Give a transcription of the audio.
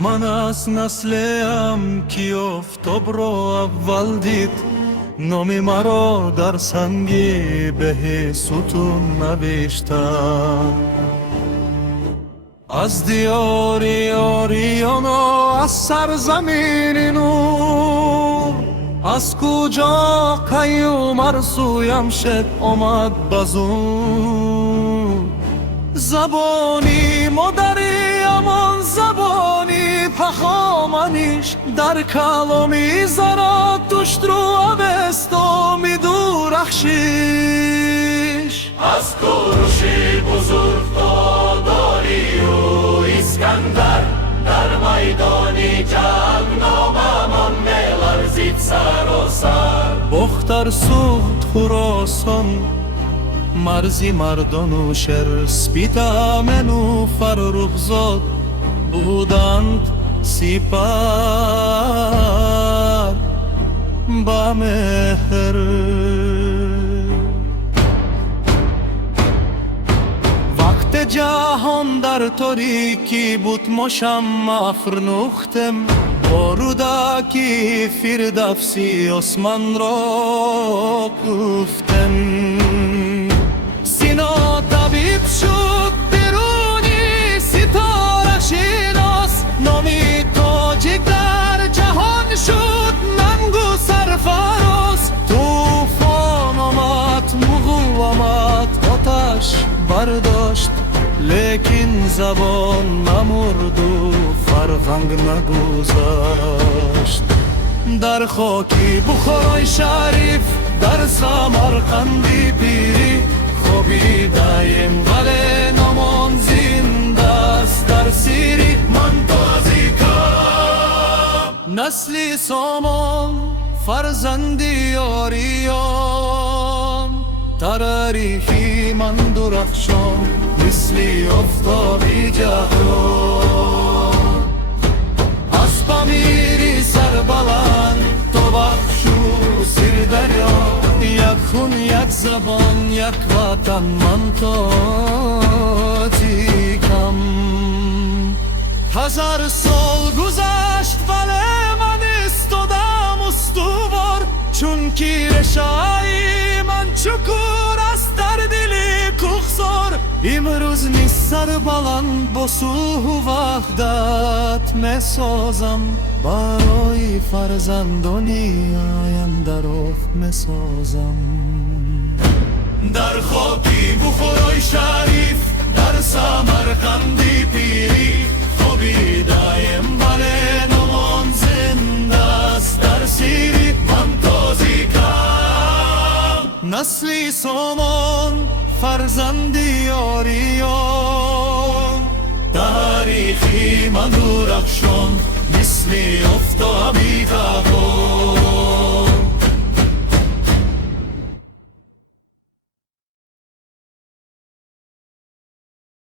من از نسلم که آفتاب را اول دید، نام مرا در سنگ به ستون نوشتم. از دیار یاریان و از سرزمین نور، از کجا قیومر سویم شد آمد بزون. زبانی مادری امان زبانی پخامنیش، در کلامی زراتشت رو اوستا می درخشیش. از کوروش بزرگ تا داریو اسکندر، در میدان جنگ ناممان میلرزید سر و سر. بختر سوخت خراسان مرزی مردان و شر، سپیدامن و فرخزاد بودند سپر با مهر. وقت جهان در تاریکی بود مشمع فرنوختم، با رودکی فردوسی آسمان را گفتم. سینا طبیب شد درونی ستاره شناس، نامی تاجیک در جهان شد ننگ و سرفراز. طوفان آمد مغول آمد آتش برداشت، لیکن زبان نمرد و فرهنگ نگذاشت. در خاکی بخارای شریف در سمرقندی پیری، خوبی دایم ولی نامان زنده است در سیری. من تازی کم نسلی سامان فرزندی یاریان، تاریخی من درخشان مثلی آفتابی جهان. از پامیری سربلند تو بخشو سیر دریا، یک خون یک زبان یک وطن من تازی کم. 1000 سال گذشت ولی من استادم استوار، چون که رشای من چکور است در دل کوهسار. امروز نیست سربلند با صلح و وحدت می سازم، برای فرزندانی آینده راه می سازم. در خاکی بخارای شریف در سمرقندی پیری، خوبی دایم بله نامان زنده است در سیری. من تازی کم نسلی سامان فرزندی یاریان، تاریخی من درخشان مثلی آفتابی تابان.